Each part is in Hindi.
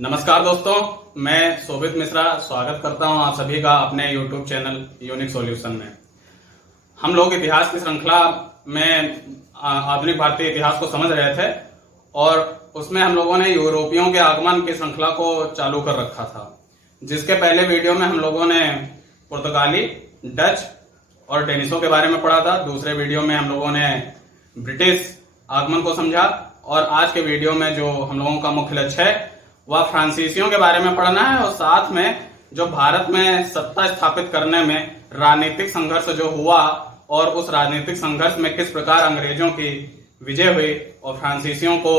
नमस्कार दोस्तों, मैं शोभित मिश्रा स्वागत करता हूं आप सभी का अपने YouTube चैनल यूनिक सॉल्यूशन में। हम लोग इतिहास की श्रृंखला में आधुनिक भारतीय इतिहास को समझ रहे थे और उसमें हम लोगों ने यूरोपियों के आगमन की श्रृंखला को चालू कर रखा था। जिसके पहले वीडियो में हम लोगों ने पुर्तगाली, डच और डेनिशों के बारे में पढ़ा था। दूसरे वीडियो में हम लोगों ने ब्रिटिश आगमन को समझा और आज के वीडियो में जो हम लोगों का मुख्य लक्ष्य है वह फ्रांसीसियों के बारे में पढ़ना है और साथ में जो भारत में सत्ता स्थापित करने में राजनीतिक संघर्ष जो हुआ और उस राजनीतिक संघर्ष में किस प्रकार अंग्रेजों की विजय हुई और फ्रांसीसियों को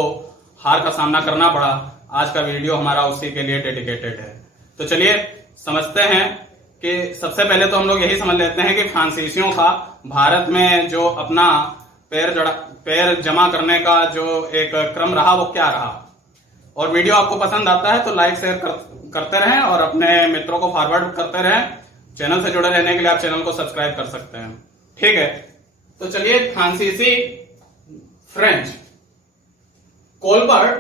हार का सामना करना पड़ा। आज का वीडियो हमारा उसी के लिए डेडिकेटेड है। तो चलिए समझते हैं कि सबसे पहले तो हम लोग यही समझ लेते हैं कि फ्रांसीसियों का भारत में जो अपना पैर जमा करने का जो एक क्रम रहा वो क्या रहा। और वीडियो आपको पसंद आता है तो लाइक शेयर करते रहें और अपने मित्रों को फॉरवर्ड करते रहें। चैनल से जुड़े रहने के लिए आप चैनल को सब्सक्राइब कर सकते हैं। ठीक है, तो चलिए फ्रांसीसी फ्रेंच कोलबर्ट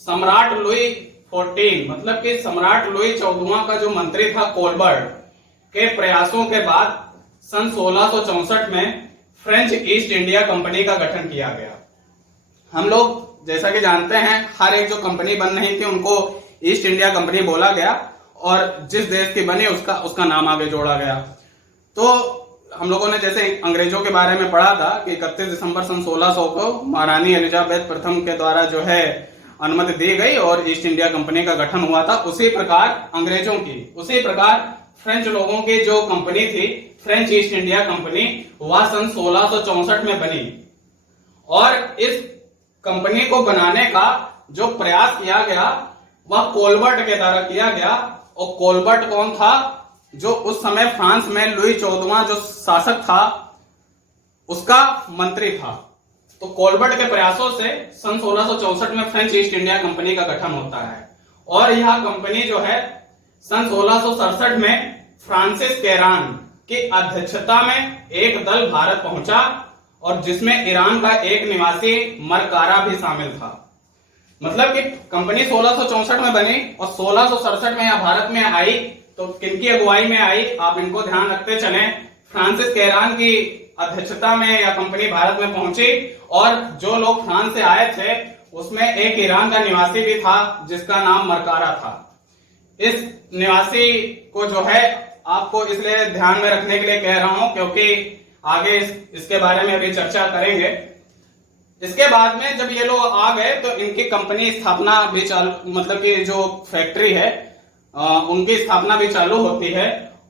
सम्राट लुई 14 मतलब कि सम्राट लुई 14वां का जो मंत्री था कोलबर्ट के प्रयासों के बाद सन 1664 में फ्रेंच ईस्ट इंडिया कंपनी का गठन किया गया। हम लोग जैसा कि जानते हैं हर एक जो कंपनी बन रही थी उनको ईस्ट इंडिया कंपनी बोला गया और जिस देश की बनी उसका नाम आगे जोड़ा गया। तो हम लोगों ने जैसे अंग्रेजों के बारे में पढ़ा था कि 31 दिसंबर सन 1600 को महारानी एलिजाबेथ प्रथम के द्वारा जो है अनुमति दी गई और ईस्ट इंडिया कंपनी का गठन हुआ था। उसी प्रकार फ्रेंच लोगों की जो कंपनी थी फ्रेंच ईस्ट इंडिया कंपनी वह सन 1664 में बनी और इस कंपनी को बनाने का जो प्रयास किया गया वह कोलबर्ट के द्वारा किया गया। और कोलबर्ट कौन था? जो उस समय फ्रांस में लुई 14वां जो शासक था उसका मंत्री था। तो कोलबर्ट के प्रयासों से सन 1664 में फ्रेंच ईस्ट इंडिया कंपनी का गठन होता है और यह कंपनी जो है सन 1667 में फ्रांसिस केरान की अध्यक्षता में एक दल भारत पहुंचा और जिसमें ईरान का एक निवासी मरकारा भी शामिल था। मतलब कि कंपनी 1664 में बनी और 1667 में यह भारत में आई। तो किनकी अगुवाई में आई आप इनको ध्यान रखते चलें। फ्रांसिस केरान की अध्यक्षता में यह कंपनी भारत में पहुंची और जो लोग फ्रांस से आए थे उसमें एक ईरान का निवासी भी था जिसका नाम मरकारा था। इस निवासी को जो है आपको इसलिए ध्यान में रखने के लिए कह रहा हूं क्योंकि आगे इसके बारे में अभी चर्चा करेंगे। इसके बाद में जब ये लोग आ गए तो इनकी कंपनी स्थापना भी चालू मतलब कि जो फैक्ट्री है उनकी स्थापना भी चालू होती है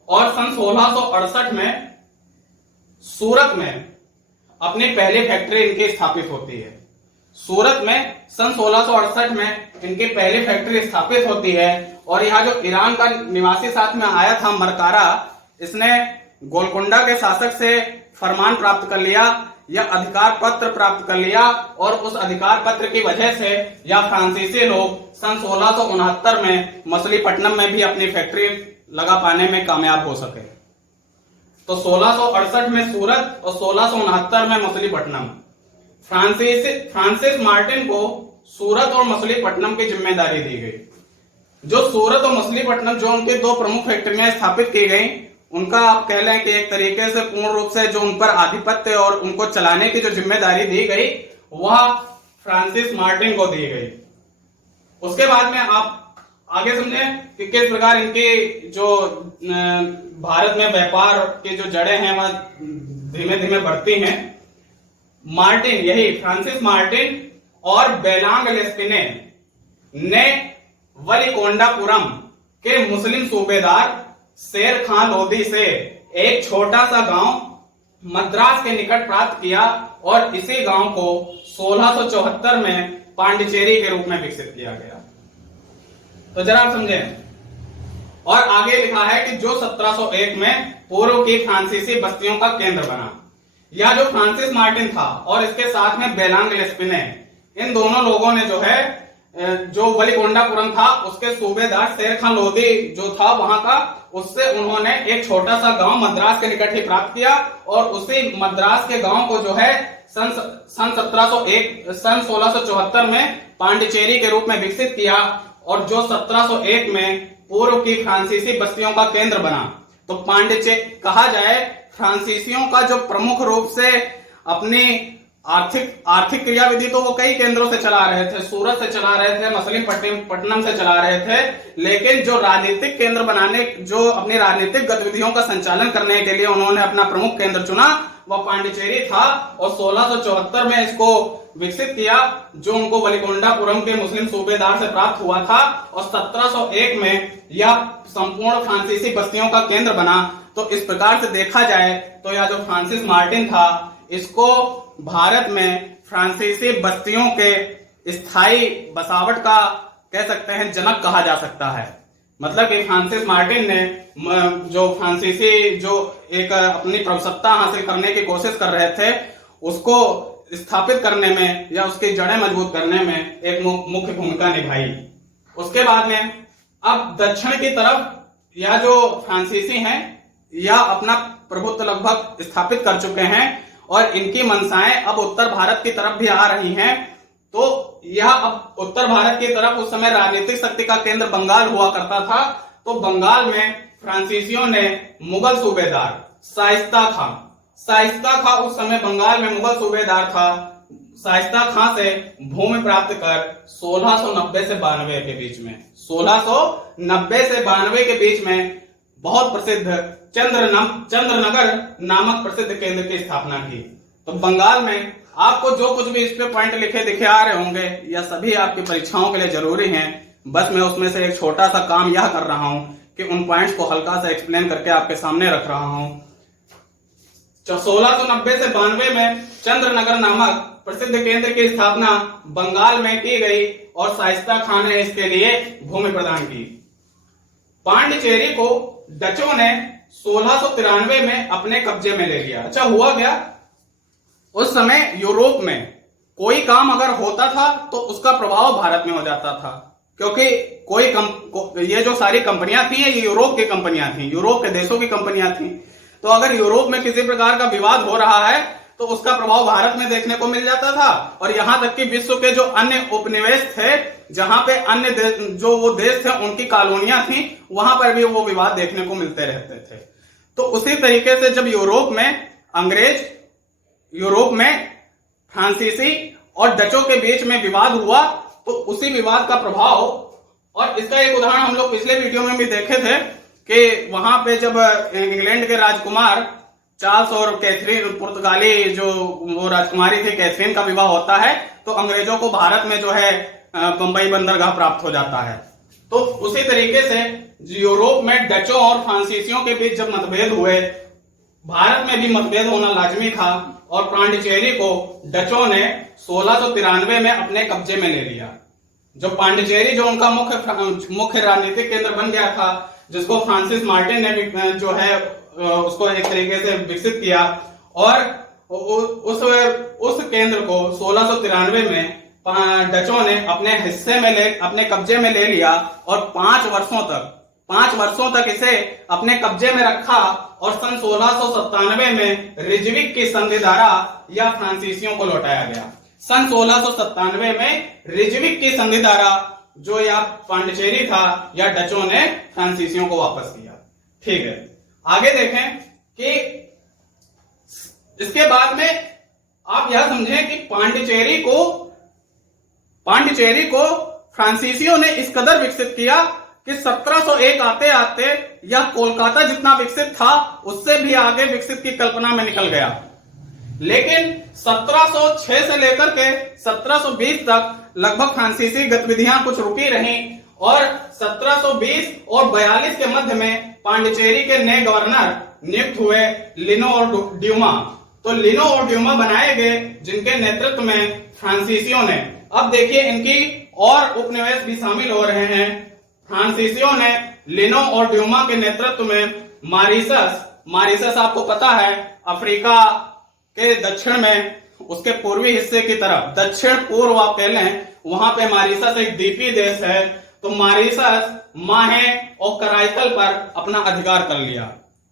और सन 1668 में सूरत में अपनी पहली फैक्ट्री इनकी स्थापित होती है। सूरत में सन 1668 में इनकी पहली फैक्ट्री स्थापित होती है और यहाँ जो ईरान का निवासी साथ में आया था मरकारा, इसने गोलकुंडा के शासक से फरमान प्राप्त कर लिया या अधिकार पत्र प्राप्त कर लिया और उस अधिकार पत्र की वजह से या फ्रांसीसी लोग सन 1669 में मछलीपट्टनम में भी अपनी फैक्ट्री लगा पाने में कामयाब हो सके। तो 1668 में सूरत और 1669 में मछलीपट्टनम। फ्रांसिस मार्टिन को सूरत और मछलीपट्टनम की जिम्मेदारी दी गई। जो सूरत और मछलीपट्टनम जो उनके दो प्रमुख फैक्ट्रियां स्थापित की गई उनका आप कह लें कि एक तरीके से पूर्ण रूप से जो उन पर आधिपत्य और उनको चलाने की जो जिम्मेदारी दी गई वह फ्रांसिस मार्टिन को दी गई। उसके बाद में आप आगे समझें कि किस प्रकार इनकी जो भारत में व्यापार की जो जड़ें हैं वह धीमे धीमे बढ़ती हैं। मार्टिन यही फ्रांसिस मार्टिन और बेलांग लेस्पिने ने वलिकोंडापुरम के मुस्लिम सूबेदार शेर खान लोधी से एक छोटा सा गांव मद्रास के निकट प्राप्त किया और इसी गांव को 1674 में पांडिचेरी के रूप में विकसित किया गया। तो जरा आप समझें। और आगे लिखा है कि जो 1701 में पूर्व की फ्रांसीसी बस्तियों का केंद्र बना। यह जो फ्रांसिस मार्टिन था और इसके साथ में बेलांग लेस्पिने, इन दोनों लोगों ने जो है जो वलिकोंडापुरम था उसके सूबेदार शेर खान लोधी जो था वहां का, उससे उन्होंने एक छोटा सा गांव मद्रास के निकट ही प्राप्त किया और उसी मद्रास के गांव को जो है सन 1674 में पांडिचेरी के रूप में विकसित किया और जो 1701 में पूर्व की फ्रांसीसी बस्तियों का केंद्र बना। तो पांडिचेरी कहा जाए फ्रांसीसियों का जो प्रमुख रूप से अपनी आर्थिक क्रियाविधि तो वो कई केंद्रों से चला रहे थे, सूरत से चला रहे थे, मछलीपट्टनम से चला रहे थे, लेकिन जो राजनीतिक केंद्र बनाने, जो अपनी राजनीतिक गतिविधियों का संचालन करने के लिए उन्होंने अपना प्रमुख केंद्र चुना, वह पांडिचेरी था। और 1674 में इसको विकसित किया, जो उनको वलिगोंडापुरम के मुस्लिम सूबेदार से प्राप्त हुआ था। और 1701 में यह संपूर्ण फ्रांसीसी बस्तियों का केंद्र बना। तो इस प्रकार से देखा जाए तो यह जो फ्रांसिस मार्टिन था, इसको भारत में फ्रांसीसी बस्तियों के स्थायी बसावट का कह सकते हैं जनक कहा जा सकता है। मतलब कि फ्रांसिस मार्टिन ने जो फ्रांसीसी जो एक अपनी प्रभुसत्ता हासिल करने की कोशिश कर रहे थे, उसको स्थापित करने में या उसकी जड़ें मजबूत करने में एक मुख्य भूमिका निभाई। उसके बाद में अब दक्षिण की तरफ यह जो फ्रांसीसी हैं, यह अपना प्रभुत्व लगभग स्थापित कर चुके हैं और इनकी मंशाएं अब उत्तर भारत की तरफ भी आ रही हैं। तो यह अब उत्तर भारत की तरफ उस समय राजनीतिक शक्ति का केंद्र बंगाल हुआ करता था। तो बंगाल में फ्रांसीसियों ने मुगल सूबेदार शाइस्ता खां उस समय बंगाल में मुगल सूबेदार था। शाइस्ता खां से भूमि प्राप्त कर 1690 से 92 के बीच में 1690 से 92 के बीच में बहुत प्रसिद्ध चंद्रनगर नामक प्रसिद्ध केंद्र की स्थापना की। तो बंगाल में आपको जो कुछ भी इस पे पॉइंट लिखे दिखे आ रहे होंगे, यह सभी आपकी परीक्षाओं के लिए जरूरी हैं। बस मैं उसमें से एक छोटा सा काम यह कर रहा हूं कि उन पॉइंट्स को हल्का सा एक्सप्लेन करके आपके सामने रख रहा हूं। 1690 से 92 में चंद्रनगर नामक प्रसिद्ध केंद्र की स्थापना बंगाल में की गई और शाइस्ता खान ने इसके लिए भूमि प्रदान की। पांडिचेरी को डचों ने 1693 में अपने कब्जे में ले लिया। अच्छा हुआ क्या, उस समय यूरोप में कोई काम अगर होता था तो उसका प्रभाव भारत में हो जाता था, क्योंकि ये जो सारी कंपनियां थी, ये यूरोप की कंपनियां थी, यूरोप के देशों की कंपनियां थी। तो अगर यूरोप में किसी प्रकार का विवाद हो रहा है तो उसका प्रभाव भारत में देखने को मिल जाता था। और यहां तक कि विश्व के जो अन्य उपनिवेश थे, जहां पे अन्य जो वो देश थे, उनकी कॉलोनियां थी, वहां पर भी वो विवाद देखने को मिलते रहते थे। तो उसी तरीके से जब यूरोप में फ्रांसीसी और डचों के बीच में विवाद हुआ, तो उसी विवाद का प्रभाव, और इसका एक उदाहरण हम लोग पिछले वीडियो में भी देखे थे कि वहां पे जब इंग्लैंड के राजकुमार चार्ल्स और कैथरीन, पुर्तगाली जो वो राजकुमारी थी कैथरीन का विवाह होता है, तो अंग्रेजों को भारत में जो है बंबई बंदरगाह प्राप्त हो जाता है। तो उसी तरीके से यूरोप में डचों और फ्रांसीसियों के बीच जब मतभेद हुए, भारत में भी मतभेद होना लाजमी था और पांडिचेरी को डचों ने 1693 में अपने कब्जे में ले लिया। जो पांडिचेरी जो उनका मुख्य राजनीतिक केंद्र बन गया था, जिसको फ्रांसिस मार्टिन ने जो है उसको एक तरीके से विकसित किया, और उस केंद्र को 1693 में डचों ने अपने कब्जे में ले लिया और 5 वर्षों तक इसे अपने कब्जे में रखा। और सन 1697 में रिजविक की संधि द्वारा यह फ्रांसीसियों को लौटाया गया। सन 1697 में रिजविक की संधि द्वारा जो यह पांडिचेरी था, यह डचों ने फ्रांसीसियों को वापस किया। ठीक है, आगे देखें कि इसके बाद में आप यह समझें कि पांडिचेरी को फ्रांसीसियों ने इस कदर विकसित किया कि 1701 आते आते यह कोलकाता जितना विकसित था उससे भी आगे विकसित की कल्पना में निकल गया। लेकिन 1706 से लेकर के 1720 तक लगभग फ्रांसीसी गतिविधियां कुछ रुकी रहीं और 1720 और 42 के मध्य में पांडिचेरी के नए गवर्नर नियुक्त हुए लिनो और ड्यूमा। तो लिनो और ड्यूमा बनाए गए, जिनके नेतृत्व में फ्रांसीसियों ने, अब देखिए इनकी और उपनिवेश भी शामिल हो रहे हैं। फ्रांसीसियों ने लिनो और ड्यूमा के नेतृत्व में मारिशस आपको पता है अफ्रीका के दक्षिण में, उसके पूर्वी हिस्से की तरफ, दक्षिण पूर्व आप कह लें, वहां पे मारिशस एक द्वीपीय देश है। तो मारिशस, माहे और कराइकल पर अपना अधिकार कर लिया।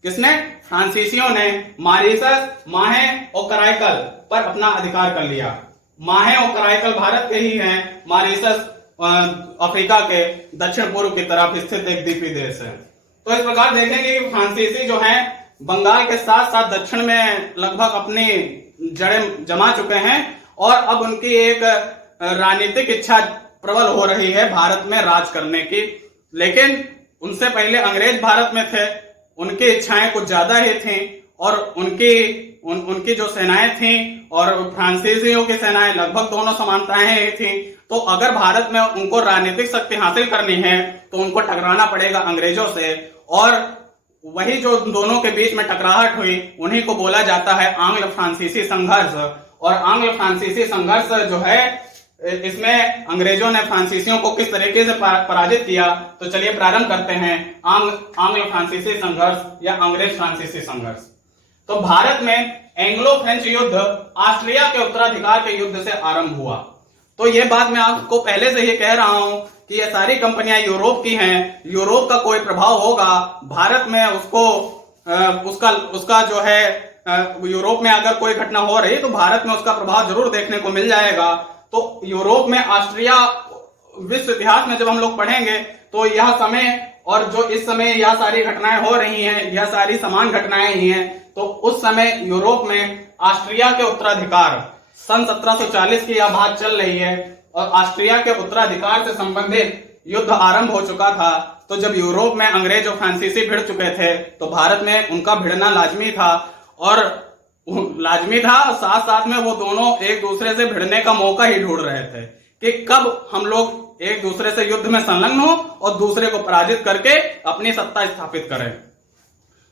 किसने? फ्रांसीसियों ने मारिशस, माहे और कराइकल पर अपना अधिकार कर लिया। माहे और कराइकल भारत के ही हैं, मारिशस अफ्रीका के दक्षिण पूर्व की तरफ स्थित एक द्वीपीय देश है। तो इस प्रकार देखेंगे कि फ्रांसीसी जो हैं बंगाल के साथ साथ दक्षिण में लगभग अपनी जड़ें जमा चुके हैं और अब उनकी एक राजनीतिक इच्छा प्रबल हो रही है भारत में राज करने की। लेकिन उनसे पहले अंग्रेज भारत में थे, उनकी इच्छाएं कुछ ज्यादा ही थीं और उनकी जो सेनाएं थीं और फ्रांसीसियों की सेनाएं लगभग दोनों समानताएं ही थीं। तो अगर भारत में उनको राजनीतिक शक्ति हासिल करनी है तो उनको टकराना पड़ेगा अंग्रेजों से, और वही जो दोनों के बीच में टकराहट हुई उन्हीं को बोला जाता है आंग्ल फ्रांसीसी संघर्ष। और आंग्ल फ्रांसीसी संघर्ष जो है इसमें अंग्रेजों ने फ्रांसीसियों को किस तरीके से पराजित किया, तो चलिए प्रारंभ करते हैं आंग्ल फ्रांसीसी संघर्ष या अंग्रेज फ्रांसीसी संघर्ष। तो भारत में एंग्लो फ्रेंच युद्ध ऑस्ट्रिया के उत्तराधिकार के युद्ध से आरंभ हुआ। तो ये बात मैं आपको पहले से ही कह रहा हूं कि ये सारी कंपनियां यूरोप की हैं, यूरोप का कोई प्रभाव होगा भारत में, उसका जो है यूरोप में अगर कोई घटना हो रही तो भारत में उसका प्रभाव जरूर देखने को मिल जाएगा। तो यूरोप में ऑस्ट्रिया, विश्व इतिहास में जब हम लोग पढ़ेंगे तो यह समय और जो इस समय यह सारी घटनाएं हो रही हैं, यह सारी समान घटनाएं ही हैं। तो उस समय यूरोप में ऑस्ट्रिया के उत्तराधिकार सन 1740 की यह बात चल रही है और ऑस्ट्रिया के उत्तराधिकार से संबंधित युद्ध आरंभ हो चुका था। तो जब यूरोप में अंग्रेज और फ्रांसीसी भिड़ चुके थे तो भारत में उनका भिड़ना लाजमी था और साथ साथ में वो दोनों एक दूसरे से भिड़ने का मौका ही ढूंढ रहे थे कि कब हम लोग एक दूसरे से युद्ध में संलग्न हो और दूसरे को पराजित करके अपनी सत्ता स्थापित करें।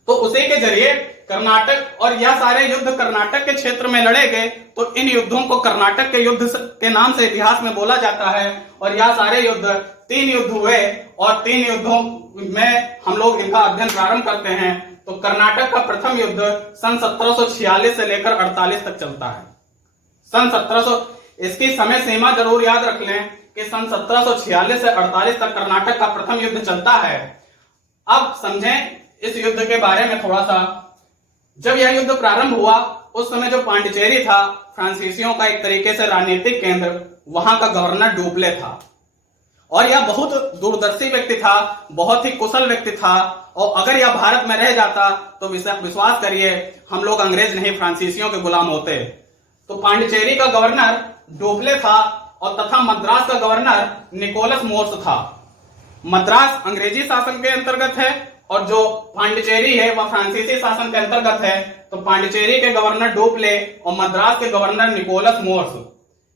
तो उसी के जरिए कर्नाटक, और यह सारे युद्ध कर्नाटक के क्षेत्र में लड़े गए, तो इन युद्धों को कर्नाटक के युद्ध के नाम से इतिहास में बोला जाता है। और यह सारे युद्ध 3 युद्ध हुए और 3 युद्धों में हम लोग इनका अध्ययन प्रारंभ करते हैं। तो कर्नाटक का प्रथम युद्ध सन 1746 से लेकर 48 तक चलता है। सन 1700, इसकी समय सीमा जरूर याद रख लें कि सन 1746 से 48 तक कर्नाटक का प्रथम युद्ध चलता है। अब समझें इस युद्ध के बारे में थोड़ा सा। जब यह युद्ध प्रारंभ हुआ उस समय जो पांडिचेरी था, फ्रांसीसियों का एक तरीके से राजनीतिक केंद्र, वहां का गवर्नर डुप्ले था और यह बहुत दूरदर्शी व्यक्ति था, बहुत ही कुशल व्यक्ति था। और अगर यह भारत में रह जाता तो विश्वास करिए हम लोग अंग्रेज नहीं फ्रांसीसियों के गुलाम होते। तो पांडिचेरी का गवर्नर डुप्ले था और तथा मद्रास का गवर्नर निकोलस मोर्स था। मद्रास अंग्रेजी शासन के अंतर्गत है और जो पांडिचेरी है वह फ्रांसीसी शासन के अंतर्गत है। तो पांडिचेरी के गवर्नर डुप्ले और मद्रास के गवर्नर निकोलस मोर्स,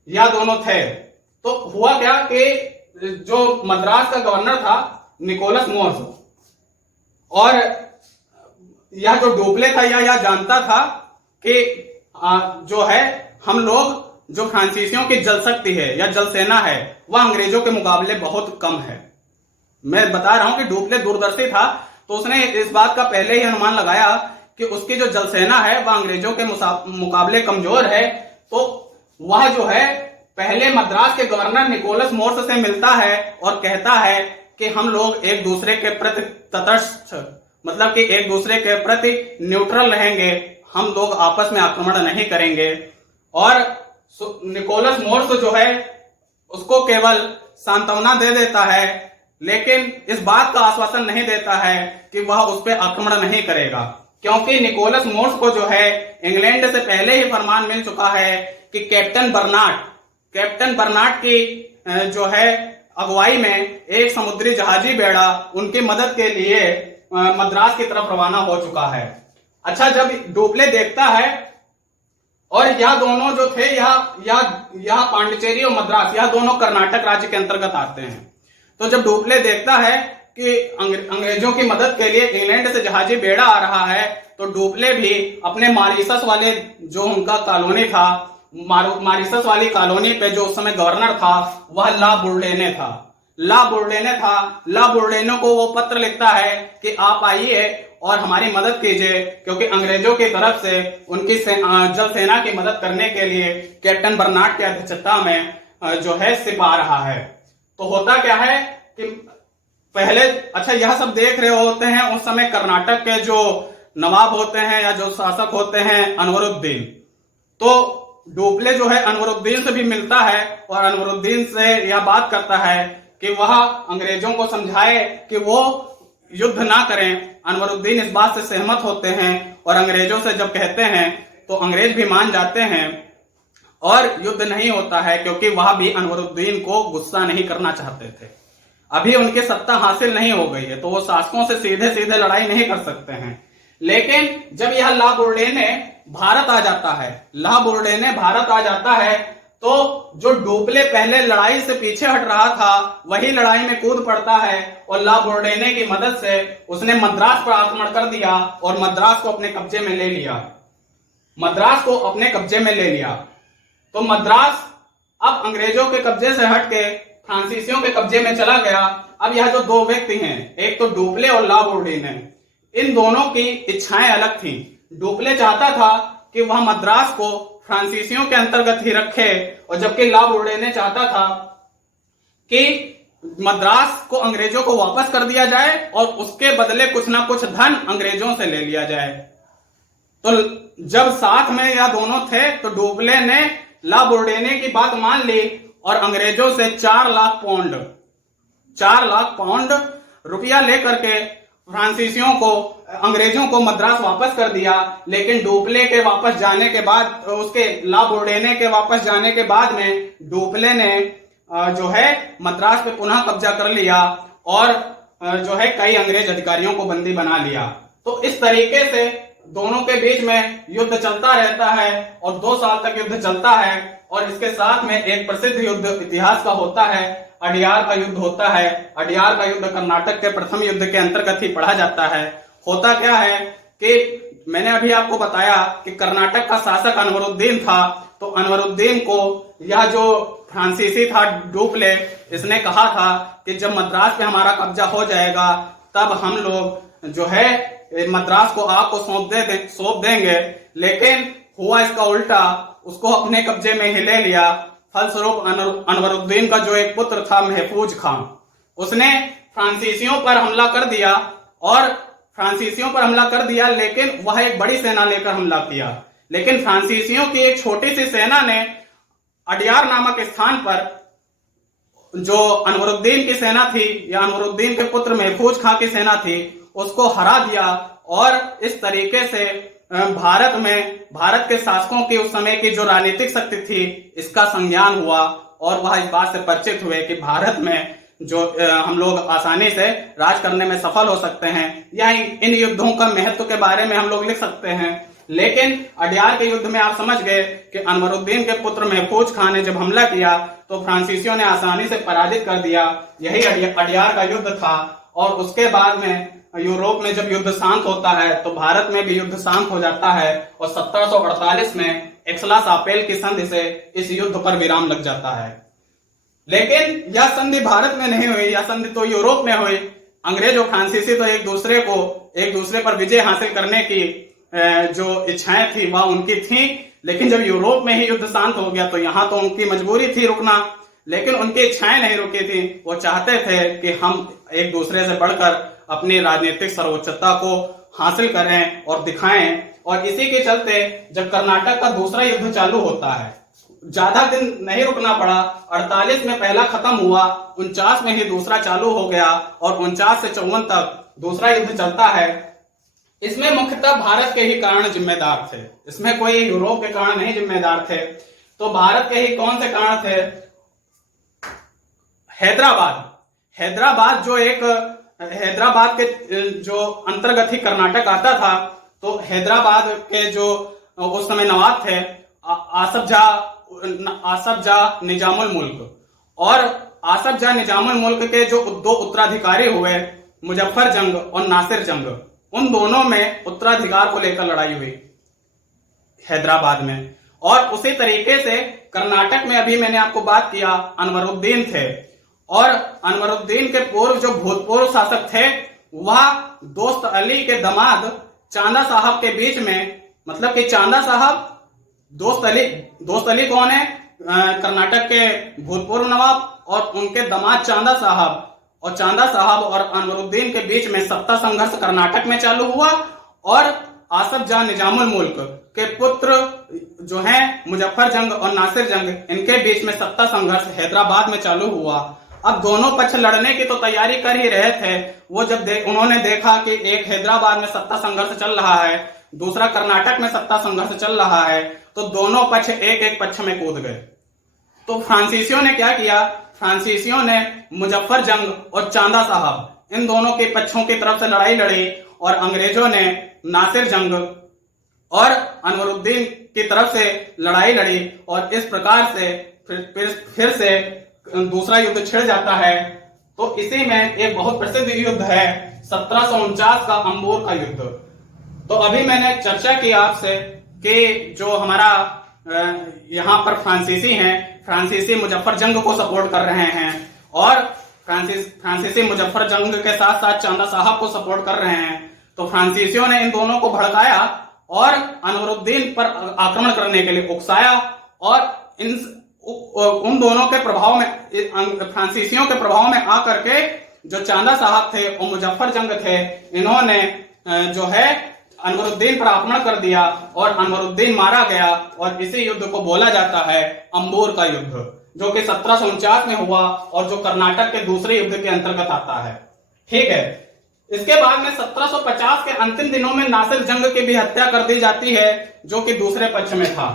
यह दोनों थे। तो हुआ क्या कि जो मद्रास का गवर्नर था निकोलस मोर्स, और यह जो डुप्ले था यह जानता था कि जो है हम लोग, जो फ्रांसीसियों की जल शक्ति है या जल सेना है वह अंग्रेजों के मुकाबले बहुत कम है। मैं बता रहा हूं कि डुप्ले दूरदर्शी था, तो उसने इस बात का पहले ही अनुमान लगाया कि उसकी जो जल सेना है वह अंग्रेजों के मुकाबले कमजोर है। तो वह जो है पहले मद्रास के गवर्नर निकोलस मोर्स से मिलता है और कहता है कि हम लोग एक दूसरे के प्रति तटस्थ, मतलब कि एक दूसरे के प्रति न्यूट्रल रहेंगे, हम लोग आपस में आक्रमण नहीं करेंगे। और निकोलस मोर्स जो है उसको केवल सांत्वना दे देता है, लेकिन इस बात का आश्वासन नहीं देता है कि वह उस पर आक्रमण नहीं करेगा, क्योंकि निकोलस मोर्स को जो है इंग्लैंड से पहले ही फरमान मिल चुका है कि कैप्टन बर्नार्ड की जो है अगुवाई में एक समुद्री जहाजी बेड़ा उनकी मदद के लिए मद्रास की तरफ रवाना हो चुका है। अच्छा, जब डुप्ले देखता है, और यह दोनों जो थे यह पांडिचेरी और मद्रास यह दोनों कर्नाटक राज्य के अंतर्गत आते हैं। तो जब डुप्ले देखता है कि अंग्रेजों की मदद के लिए इंग्लैंड से जहाजी बेड़ा आ रहा है, तो डुप्ले भी अपने मॉरिशस वाले जो उनका कॉलोनी था, मॉरिशस वाली कॉलोनी पे जो उस समय गवर्नर था वह ला बुर्डेने को वो पत्र लिखता है कि आप आइए और हमारी मदद कीजिए, क्योंकि अंग्रेजों की तरफ से उनकी जल सेना की मदद करने के लिए कैप्टन बर्नार्ड की अध्यक्षता में जो है सिप आ रहा है। तो होता क्या है कि पहले, अच्छा यह सब देख रहे होते हैं उस समय कर्नाटक के जो नवाब होते हैं या जो शासक होते हैं अनवरुद्दीन। तो डोपले जो है अनवरुद्दीन से भी मिलता है और अनवरुद्दीन से यह बात करता है कि वह अंग्रेजों को समझाए कि वो युद्ध ना करें। अनवरुद्दीन इस बात से सहमत होते हैं और अंग्रेजों से जब कहते हैं तो अंग्रेज भी मान जाते हैं और युद्ध नहीं होता है, क्योंकि वह भी अनवरुद्दीन को गुस्सा नहीं करना चाहते थे। अभी उनकी सत्ता हासिल नहीं हो गई है तो वो शासकों से सीधे सीधे लड़ाई नहीं कर सकते हैं। लेकिन जब यह ला बुर्डेने भारत आ जाता है, ला बुर्डेने भारत आ जाता है, तो जो डोपले पहले लड़ाई से पीछे हट रहा था वही लड़ाई में कूद पड़ता है और ला बुर्डेने की मदद से उसने मद्रास पर आक्रमण कर दिया और मद्रास को अपने कब्जे में ले लिया। मद्रास को अपने कब्जे में ले लिया तो मद्रास अब अंग्रेजों के कब्जे से हट के फ्रांसीसियों के कब्जे में चला गया। अब यह जो दो व्यक्ति हैं, एक तो डोपले और ला बुर्डेने, इन दोनों की इच्छाएं अलग थी। डोपले चाहता था कि वह मद्रास को फ्रांसीसियों के अंतर्गत ही रखे और जबकि ला बुर्डेने चाहता था कि मद्रास को अंग्रेजों को वापस कर दिया जाए और उसके बदले कुछ ना कुछ धन अंग्रेजों से ले लिया जाए। तो जब साथ में या दोनों थे तो डोपले ने ला बुर्डेने की बात मान ली और अंग्रेजों से 4 लाख पाउंड रुपया लेकर के फ्रांसीसियों को, अंग्रेजों को मद्रास वापस कर दिया। लेकिन डोपले के वापस जाने के बाद, उसके ला बुर्डेने के वापस जाने के बाद में डोपले ने जो है मद्रास पे पुनः कब्जा कर लिया और जो है कई अंग्रेज अधिकारियों को बंदी बना लिया। तो इस तरीके से दोनों के बीच में युद्ध चलता रहता है और 2 साल तक युद्ध चलता है। और इसके साथ में एक प्रसिद्ध युद्ध इतिहास का होता है, अडियार का युद्ध होता है। अडियार का युद्ध कर्नाटक के प्रथम युद्ध के अंतर्गत ही पढ़ा जाता है। होता क्या है कि मैंने अभी आपको बताया कि कर्नाटक का शासक अनवरुद्दीन था, तो अनवरुद्दीन को यह जो फ्रांसीसी था डोपले, इसने कहा था कि जब मद्रास पे हमारा कब्जा हो जाएगा तब हम लोग जो है मद्रास को आपको सौंप देंगे। लेकिन हुआ इसका उल्टा, उसको अपने कब्जे में ही ले लिया। फलस्वरूप अनवरुद्दीन का जो एक पुत्र था महफूज खां, उसने फ्रांसीसियों पर हमला कर दिया लेकिन वह एक बड़ी सेना लेकर हमला किया। लेकिन फ्रांसीसियों की एक छोटी सी सेना ने अडियार नामक स्थान पर जो अनवरुद्दीन की सेना थी या अनवरुद्दीन के पुत्र महफूज खां की सेना थी उसको हरा दिया। और इस तरीके से भारत के शासकों की उस समय की जो राजनीतिक शक्ति थी इसका संज्ञान हुआ और वह इस बात से परिचित हुए कि भारत में जो हम लोग आसानी से राज करने में सफल हो सकते हैं। या इन युद्धों का महत्व के बारे में हम लोग लिख सकते हैं। लेकिन अडियार के युद्ध में आप समझ गए कि अनवरुद्दीन के पुत्र महफूज खां ने जब हमला किया तो फ्रांसीसियों ने आसानी से पराजित कर दिया। यही अडियार का युद्ध था। और उसके बाद में यूरोप में जब युद्ध शांत होता है तो भारत में भी युद्ध शांत हो जाता है और 1748 में एक्सला-शापेल की संधि से इस युद्ध पर विराम लग जाता है। लेकिन यह संधि भारत में नहीं हुई, यह संधि तो यूरोप में हुई। अंग्रेज और फ्रांसीसी तो एक दूसरे पर विजय हासिल करने की जो इच्छाएं थी वह उनकी थी। लेकिन जब यूरोप में ही युद्ध शांत हो गया तो यहाँ तो उनकी मजबूरी थी रुकना, लेकिन उनकी इच्छाएं नहीं रुकी थी। वो चाहते थे कि हम एक दूसरे से बढ़कर अपनी राजनीतिक सर्वोच्चता को हासिल करें और दिखाएं। और इसी के चलते जब कर्नाटक का दूसरा युद्ध चालू होता है, ज्यादा दिन नहीं रुकना पड़ा, 48 में पहला खत्म हुआ, 49 में ही दूसरा चालू हो गया और 49 से 54 तक दूसरा युद्ध चलता है। इसमें मुख्यतः भारत के ही कारण जिम्मेदार थे, इसमें कोई यूरोप के कारण नहीं जिम्मेदार थे। तो भारत के ही कौन से कारण थे? हैदराबाद के जो अंतर्गत ही कर्नाटक आता था, तो हैदराबाद के जो उस समय नवाब थे आसफ जा निजामुल मुल्क, और आसफ जा निजामुल मुल्क के जो 2 उत्तराधिकारी हुए मुजफ्फर जंग और नासिर जंग, उन दोनों में उत्तराधिकार को लेकर लड़ाई हुई हैदराबाद में। और उसी तरीके से कर्नाटक में अभी मैंने आपको बात किया अनवरुद्दीन थे, और अनवरुद्दीन के पूर्व जो भूतपूर्व शासक थे वह दोस्त अली के दामाद चांदा साहब के बीच में, मतलब कि चांदा साहब दोस्त अली कौन है? कर्नाटक के भूतपूर्व नवाब, और उनके दामाद चांदा साहब, और अनवरुद्दीन के बीच में सत्ता संघर्ष कर्नाटक में चालू हुआ। और आसफ जाह निजामुल मुल्क के पुत्र जो हैं मुजफ्फर जंग और नासिर जंग, इनके बीच में सत्ता संघर्ष हैदराबाद में चालू हुआ। अब दोनों पक्ष लड़ने की तो तैयारी कर ही रहे थे। वो जब उन्होंने देखा कि एक हैदराबाद में सत्ता संघर्ष चल रहा है, दूसरा कर्नाटक में सत्ता संघर्ष चल रहा है, तो दोनों पक्ष एक एक पक्ष में कूद गए। तो फ्रांसीसियों ने क्या किया, फ्रांसीसियों ने मुजफ्फर जंग और चांदा साहब, इन दोनों के पक्षों की तरफ से लड़ाई लड़ी, और अंग्रेजों ने नासिर जंग और अनवरुद्दीन की तरफ से लड़ाई लड़ी, और इस प्रकार से फिर से दूसरा युद्ध छिड़ जाता है। तो इसी में एक बहुत प्रसिद्ध युद्ध है 1749 का अंबोर का युद्ध। तो अभी मैंने चर्चा की आपसे कि जो हमारा यहाँ पर फ्रांसीसी हैं, फ्रांसीसी मुजफ्फर जंग को सपोर्ट कर रहे हैं, और फ्रांसीसी मुजफ्फर जंग के साथ साथ चांदा साहब को सपोर्ट कर रहे हैं। तो फ्रांसीसियों ने इन दोनों को भड़काया और अनवरुद्दीन पर आक्रमण करने के लिए उकसाया, और उन दोनों के प्रभाव में, फ्रांसीसियों के प्रभाव में आकर के जो चांदा साहब थे और मुजफ्फर जंग थे, इन्होंने जो है अनवरुद्दीन पर आक्रमण कर दिया और अनवरुद्दीन मारा गया। और इसी युद्ध को बोला जाता है अंबोर का युद्ध, जो कि 1749 में हुआ और जो कर्नाटक के दूसरे युद्ध के अंतर्गत आता है। ठीक है। इसके बाद में 1750 के अंतिम दिनों में नासिर जंग की भी हत्या कर दी जाती है, जो कि दूसरे पक्ष में था।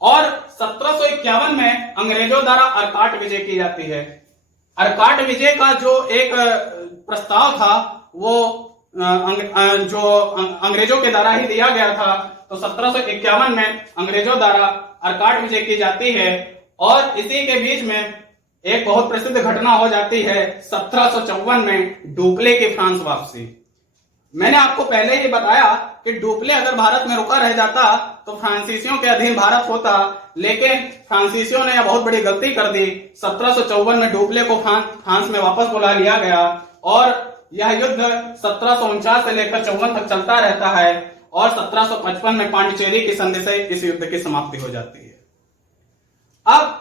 और 1751 में अंग्रेजों द्वारा अर्काट विजय की जाती है। अर्काट विजय का जो एक प्रस्ताव था वो जो अंग्रेजों के द्वारा ही दिया गया था। तो 1751 में अंग्रेजों द्वारा अर्काट विजय की जाती है, और इसी के बीच में एक बहुत प्रसिद्ध घटना हो जाती है 1754 में डुप्ले की फ्रांस वापसी। मैंने आपको पहले ही बताया कि डुप्ले अगर भारत में रुका रह जाता तो फ्रांसीसियों के अधीन भारत होता, लेकिन फ्रांसीसियों ने यह बहुत बड़ी गलती कर दी। 1754 में डुप्ले को फ्रांस में वापस बुला लिया गया, और यह युद्ध 1749 से लेकर 54 तक चलता रहता है, और 1755 में पांडिचेरी की संधि से इस युद्ध की समाप्ति हो जाती है। अब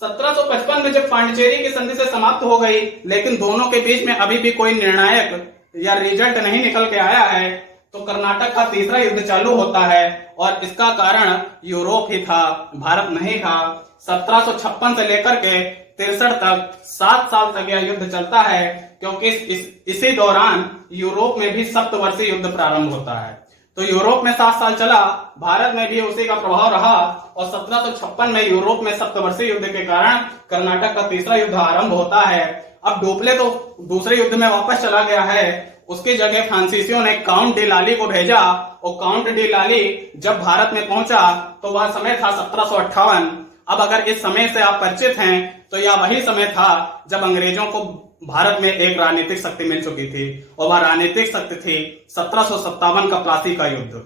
1755 में जब पांडिचेरी की संधि से समाप्त हो गई, लेकिन दोनों के बीच में अभी भी कोई निर्णायक या रिजल्ट नहीं निकल के आया है, तो कर्नाटक का तीसरा युद्ध चालू होता है, और इसका कारण यूरोप ही था, भारत नहीं था। 1756 से लेकर के 63 तक 7 साल तक यह युद्ध चलता है, क्योंकि इसी दौरान यूरोप में भी सप्तवर्षीय युद्ध प्रारंभ होता है। तो यूरोप में 7 साल चला, भारत में भी उसी का प्रभाव रहा, और 1756 में यूरोप में सप्तवर्षीय युद्ध के कारण कर्नाटक का तीसरा युद्ध आरंभ होता है। अब डुप्ले तो दूसरे युद्ध में वापस चला गया है, उसकी जगह फ्रांसीसियों ने काउंट डी लाली को भेजा, और काउंट डी लाली जब भारत में पहुंचा तो वह समय था 1758। अब अगर इस समय से आप परिचित हैं तो यह वही समय था जब अंग्रेजों को भारत में एक राजनीतिक शक्ति मिल चुकी थी, और वह राजनीतिक शक्ति थी 1757 का प्लासी का युद्ध।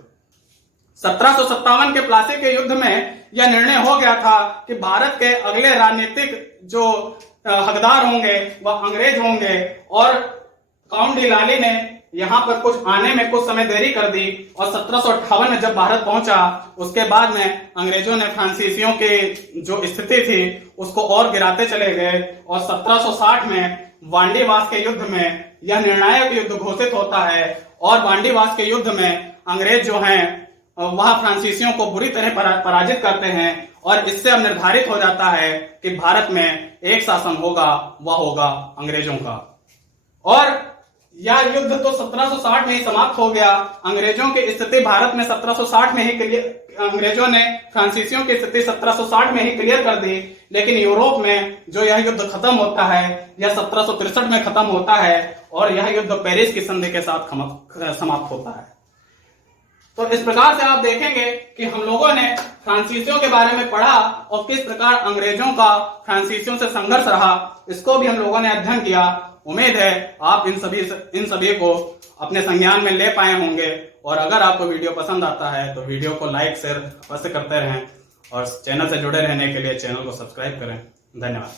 1757 के प्लासी के युद्ध में यह निर्णय हो गया था कि भारत के अगले राजनीतिक जो हकदार होंगे वह अंग्रेज होंगे, और काउंट डी लाली ने यहां पर कुछ आने में कुछ समय देरी कर दी, और 1758 में जब भारत पहुंचा उसके बाद में अंग्रेजों ने फ्रांसीसियों की जो स्थिति थी उसको और गिराते चले गए, और 1760 में वांडीवास के युद्ध में यह निर्णायक युद्ध घोषित होता है, और वांडीवास के युद्ध में अंग्रेज जो हैं वह फ्रांसीसियों को बुरी तरह पराजित करते हैं, और इससे अब निर्धारित हो जाता है कि भारत में एक शासन होगा, वह होगा अंग्रेजों का। और यह युद्ध तो 1760 में ही समाप्त हो गया। अंग्रेजों की स्थिति भारत में 1760 में ही क्लियर, अंग्रेजों ने फ्रांसीसियों की स्थिति 1760 में ही क्लियर कर दी, लेकिन यूरोप में जो यह युद्ध खत्म होता है यह 1763 में खत्म होता है, और यह युद्ध पेरिस की संधि के साथ समाप्त होता है। तो इस प्रकार से आप देखेंगे कि हम लोगों ने फ्रांसीसियों के बारे में पढ़ा, और किस प्रकार अंग्रेजों का फ्रांसीसियों से संघर्ष रहा, इसको भी हम लोगों ने अध्ययन किया। उम्मीद है आप इन सभी को अपने संज्ञान में ले पाए होंगे, और अगर आपको वीडियो पसंद आता है तो वीडियो को लाइक शेयर अवश्य करते रहें, और चैनल से जुड़े रहने के लिए चैनल को सब्सक्राइब करें। धन्यवाद।